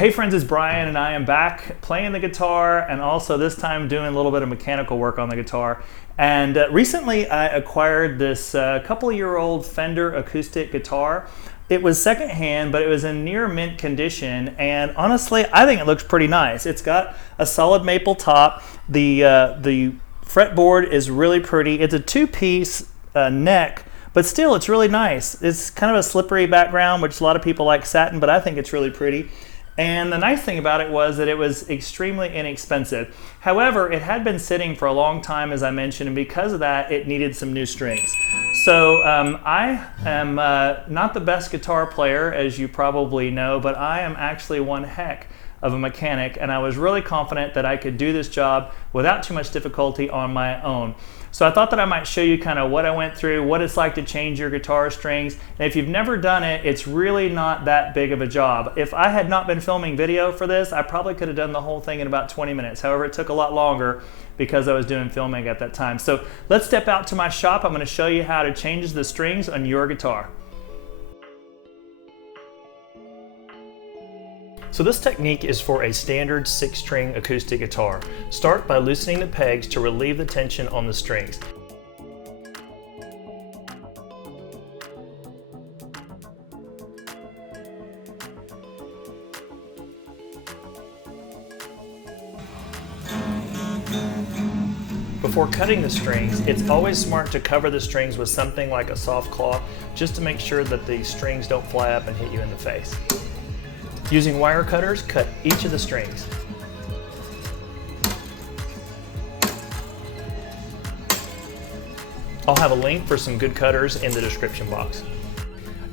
Hey friends, it's Brian and I am back playing the guitar and also this time doing a little bit of mechanical work on the guitar. And recently I acquired this couple-year-old Fender acoustic guitar. It was secondhand, but it was in near mint condition, and honestly I think it looks pretty nice. It's got a solid maple top. The fretboard is really pretty. It's a two-piece neck, but still it's really nice. It's kind of a slippery background, which a lot of people like satin, but I think it's really pretty. And the nice thing about it was that it was extremely inexpensive. However, it had been sitting for a long time, as I mentioned, and because of that, it needed some new strings. So I am not the best guitar player, as you probably know, but I am actually one heck of a mechanic, and I was really confident that I could do this job without too much difficulty on my own. So I thought that I might show you kind of what I went through, what it's like to change your guitar strings. And if you've never done it, it's really not that big of a job. If I had not been filming video for this, I probably could have done the whole thing in about 20 minutes. However, it took a lot longer because I was doing filming at that time. So let's step out to my shop. I'm going to show you how to change the strings on your guitar. So this technique is for a standard 6-string acoustic guitar. Start by loosening the pegs to relieve the tension on the strings. Before cutting the strings, it's always smart to cover the strings with something like a soft cloth just to make sure that the strings don't fly up and hit you in the face. Using wire cutters, cut each of the strings. I'll have a link for some good cutters in the description box.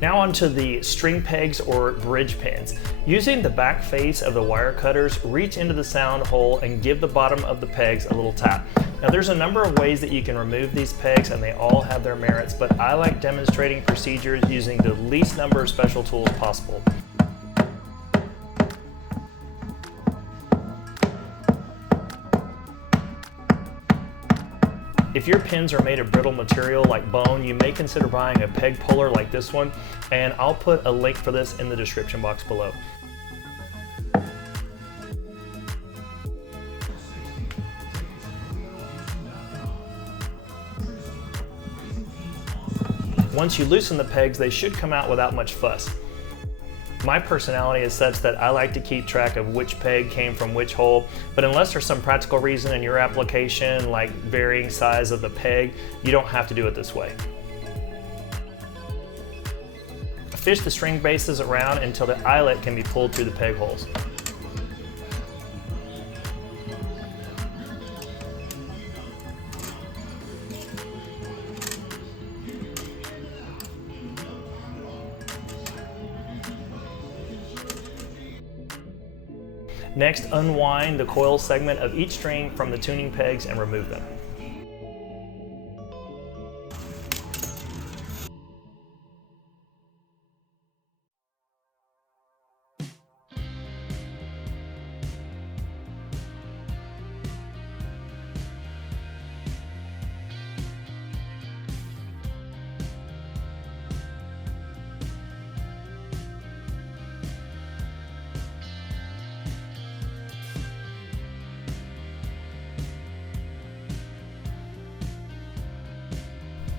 Now onto the string pegs or bridge pins. Using the back face of the wire cutters, reach into the sound hole and give the bottom of the pegs a little tap. Now there's a number of ways that you can remove these pegs and they all have their merits, but I like demonstrating procedures using the least number of special tools possible. If your pins are made of brittle material like bone, you may consider buying a peg puller like this one, and I'll put a link for this in the description box below. Once you loosen the pegs, they should come out without much fuss. My personality is such that I like to keep track of which peg came from which hole, but unless there's some practical reason in your application, like varying size of the peg, you don't have to do it this way. Fish the string bases around until the eyelet can be pulled through the peg holes. Next, unwind the coil segment of each string from the tuning pegs and remove them.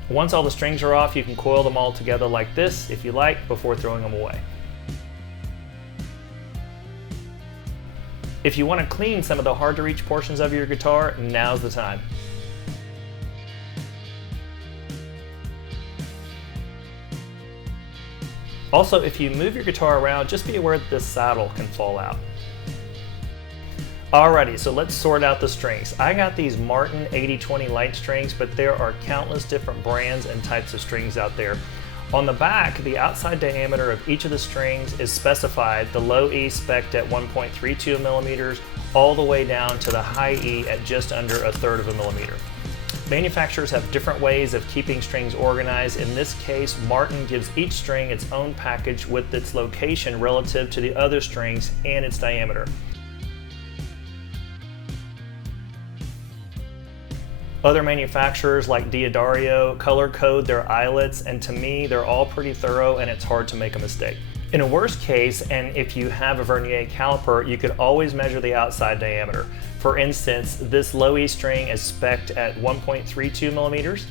Once all the strings are off, you can coil them all together like this if you like before throwing them away. If you want to clean some of the hard to reach portions of your guitar, now's the time. Also, if you move your guitar around, just be aware that this saddle can fall out. Alrighty, so let's sort out the strings. I got these Martin 8020 light strings, but there are countless different brands and types of strings out there. On the back, the outside diameter of each of the strings is specified, the low E spec'd at 1.32 millimeters, all the way down to the high E at just under 1/3 of a millimeter. Manufacturers have different ways of keeping strings organized. In this case, Martin gives each string its own package with its location relative to the other strings and its diameter. Other manufacturers like Diodario color code their eyelets, and to me they're all pretty thorough and it's hard to make a mistake. In a worst case, and if you have a vernier caliper, you could always measure the outside diameter. For instance, this low E string is spec'd at 1.32 millimeters.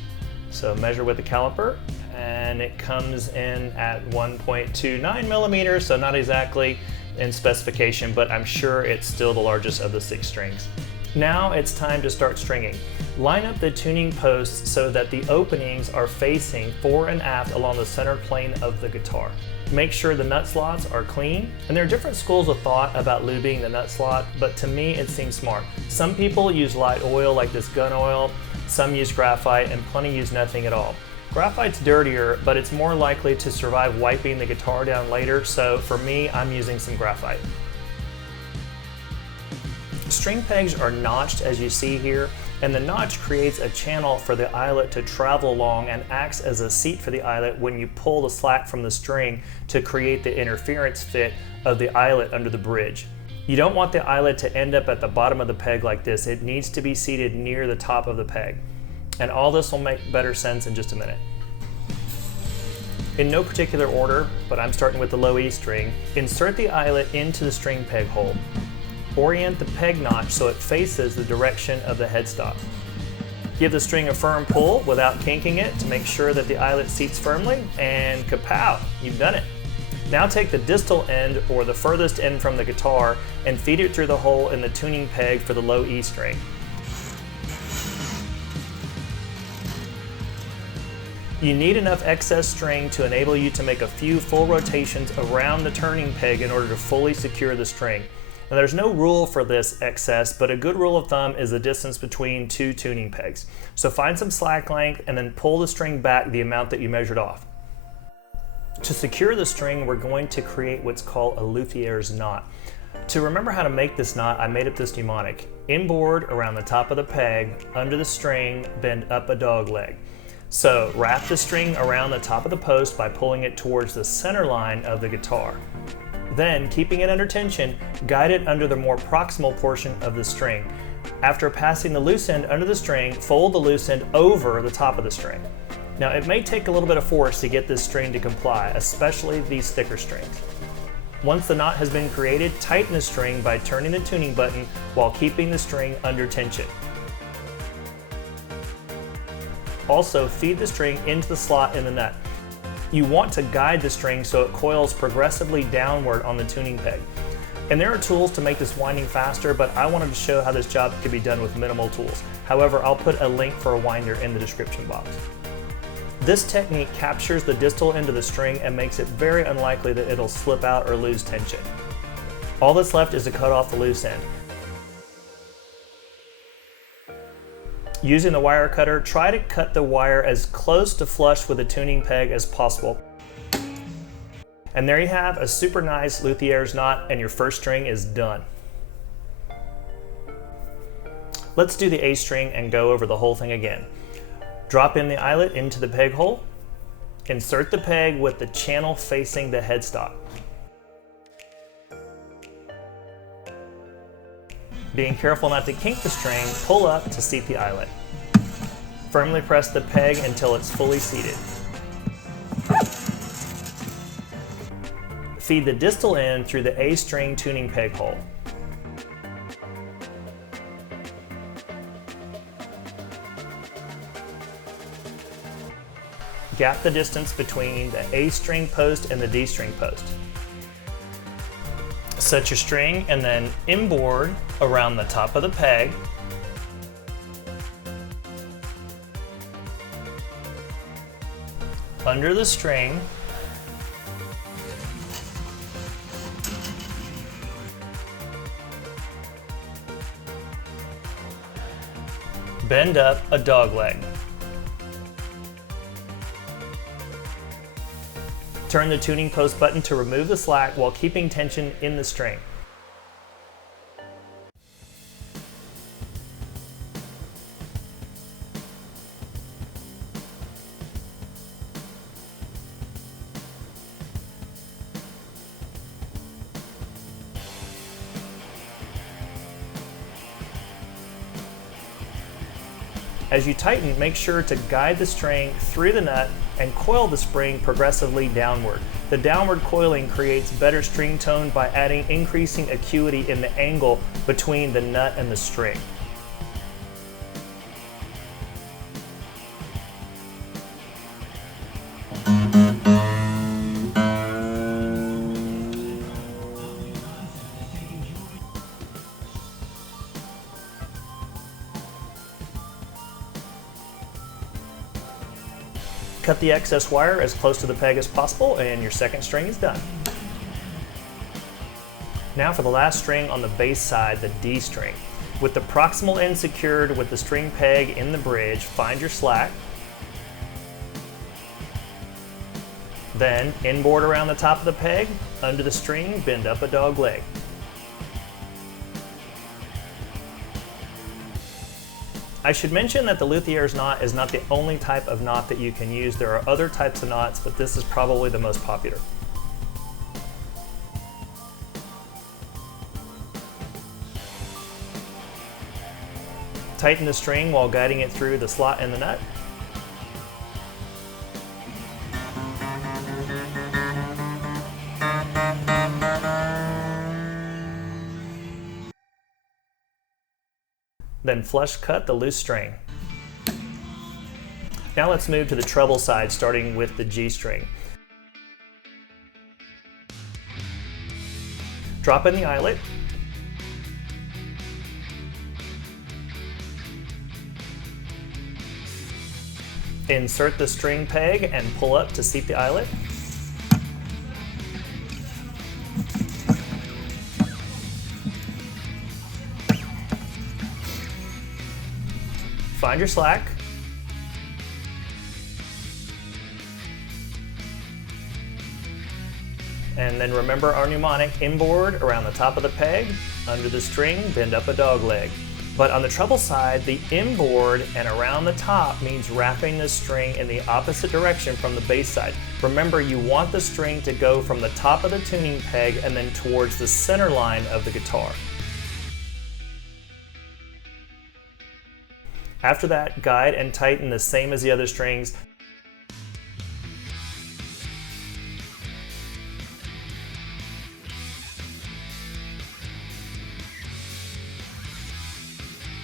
So measure with the caliper, and it comes in at 1.29 millimeters, so not exactly in specification, but I'm sure it's still the largest of the 6 strings. Now it's time to start stringing. Line up the tuning posts so that the openings are facing fore and aft along the center plane of the guitar. Make sure the nut slots are clean, and there are different schools of thought about lubing the nut slot, but to me it seems smart. Some people use light oil like this gun oil, some use graphite, and plenty use nothing at all. Graphite's dirtier, but it's more likely to survive wiping the guitar down later, so for me, I'm using some graphite. String pegs are notched as you see here, and the notch creates a channel for the eyelet to travel along and acts as a seat for the eyelet when you pull the slack from the string to create the interference fit of the eyelet under the bridge. You don't want the eyelet to end up at the bottom of the peg like this. It needs to be seated near the top of the peg. And all this will make better sense in just a minute. In no particular order, but I'm starting with the low E string, insert the eyelet into the string peg hole. Orient the peg notch so it faces the direction of the headstock. Give the string a firm pull without kinking it to make sure that the eyelet seats firmly, and kapow, you've done it. Now take the distal end, or the furthest end from the guitar, and feed it through the hole in the tuning peg for the low E string. You need enough excess string to enable you to make a few full rotations around the turning peg in order to fully secure the string. Now there's no rule for this excess, but a good rule of thumb is the distance between 2 tuning pegs. So find some slack length and then pull the string back the amount that you measured off. To secure the string, we're going to create what's called a Luthier's knot. To remember how to make this knot, I made up this mnemonic. Inboard around the top of the peg, under the string, bend up a dog leg. So wrap the string around the top of the post by pulling it towards the center line of the guitar. Then, keeping it under tension, guide it under the more proximal portion of the string. After passing the loose end under the string, fold the loose end over the top of the string. Now, it may take a little bit of force to get this string to comply, especially these thicker strings. Once the knot has been created, tighten the string by turning the tuning button while keeping the string under tension. Also, feed the string into the slot in the nut. You want to guide the string so it coils progressively downward on the tuning peg. And there are tools to make this winding faster, but I wanted to show how this job can be done with minimal tools. However, I'll put a link for a winder in the description box. This technique captures the distal end of the string and makes it very unlikely that it'll slip out or lose tension. All that's left is to cut off the loose end. Using the wire cutter, try to cut the wire as close to flush with the tuning peg as possible. And there you have a super nice Luthier's knot, and your first string is done. Let's do the A string and go over the whole thing again. Drop in the eyelet into the peg hole. Insert the peg with the channel facing the headstock. Being careful not to kink the string, pull up to seat the eyelet. Firmly press the peg until it's fully seated. Feed the distal end through the A string tuning peg hole. Gap the distance between the A string post and the D string post. Set your string and then inboard around the top of the peg. Under the string. Bend up a dog leg. Turn the tuning post button to remove the slack while keeping tension in the string. As you tighten, make sure to guide the string through the nut and coil the spring progressively downward. The downward coiling creates better string tone by adding increasing acuity in the angle between the nut and the string. Cut the excess wire as close to the peg as possible and your second string is done. Now for the last string on the bass side, the D string. With the proximal end secured with the string peg in the bridge, find your slack. Then inboard around the top of the peg, under the string, bend up a dog leg. I should mention that the Luthier's knot is not the only type of knot that you can use. There are other types of knots, but this is probably the most popular. Tighten the string while guiding it through the slot in the nut. Then flush cut the loose string. Now let's move to the treble side, starting with the G string. Drop in the eyelet. Insert the string peg and pull up to seat the eyelet. Find your slack. And then remember our mnemonic, inboard around the top of the peg, under the string, bend up a dog leg. But on the treble side, the inboard and around the top means wrapping the string in the opposite direction from the bass side. Remember, you want the string to go from the top of the tuning peg and then towards the center line of the guitar. After that, guide and tighten the same as the other strings.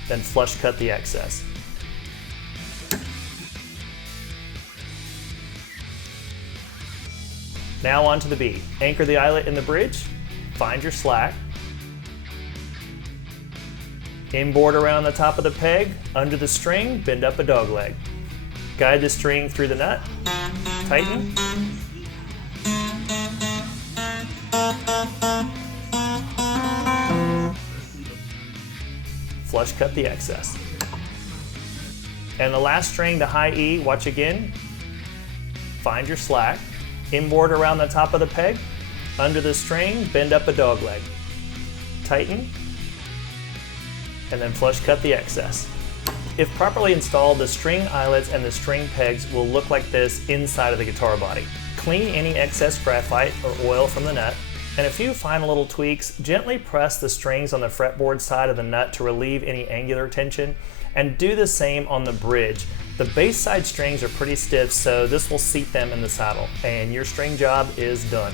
Then flush cut the excess. Now on to the B. Anchor the eyelet in the bridge, find your slack. Inboard around the top of the peg, under the string, bend up a dog leg. Guide the string through the nut, tighten. Flush cut the excess. And the last string to high E, watch again. Find your slack. Inboard around the top of the peg, under the string, bend up a dog leg. Tighten. And then flush cut the excess. If properly installed, the string eyelets and the string pegs will look like this inside of the guitar body. Clean any excess graphite or oil from the nut, and a few final little tweaks. Gently press the strings on the fretboard side of the nut to relieve any angular tension, and do the same on the bridge. The bass side strings are pretty stiff, so this will seat them in the saddle, and your string job is done.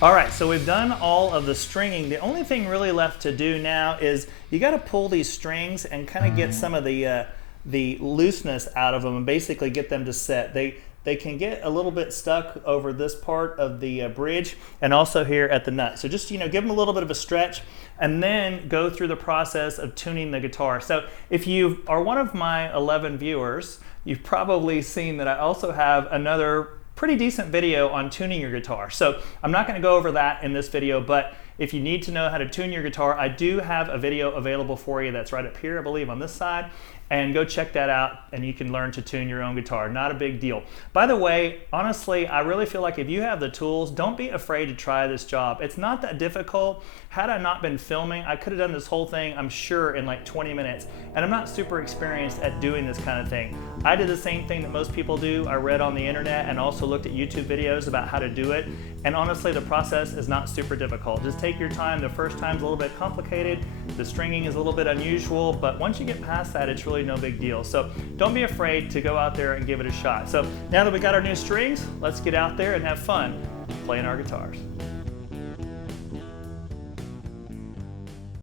All right, so we've done all of the stringing. The only thing really left to do now is you got to pull these strings and kind of get some of the looseness out of them and basically get them to set. They can get a little bit stuck over this part of the bridge and also here at the nut. So just, give them a little bit of a stretch and then go through the process of tuning the guitar. So if you are one of my 11 viewers, you've probably seen that I also have another pretty decent video on tuning your guitar. So I'm not going to go over that in this video, but if you need to know how to tune your guitar, I do have a video available for you that's right up here, I believe, on this side. And go check that out and you can learn to tune your own guitar. Not a big deal. By the way, honestly, I really feel like if you have the tools, don't be afraid to try this job. It's not that difficult. Had I not been filming, I could have done this whole thing, I'm sure, in like 20 minutes. And I'm not super experienced at doing this kind of thing. I did the same thing that most people do. I read on the internet and also looked at YouTube videos about how to do it. And honestly, the process is not super difficult. Just take your time. The first time's a little bit complicated. The stringing is a little bit unusual, but once you get past that, it's really really no big deal. So don't be afraid to go out there and give it a shot. So now that we got our new strings, let's get out there and have fun playing our guitars.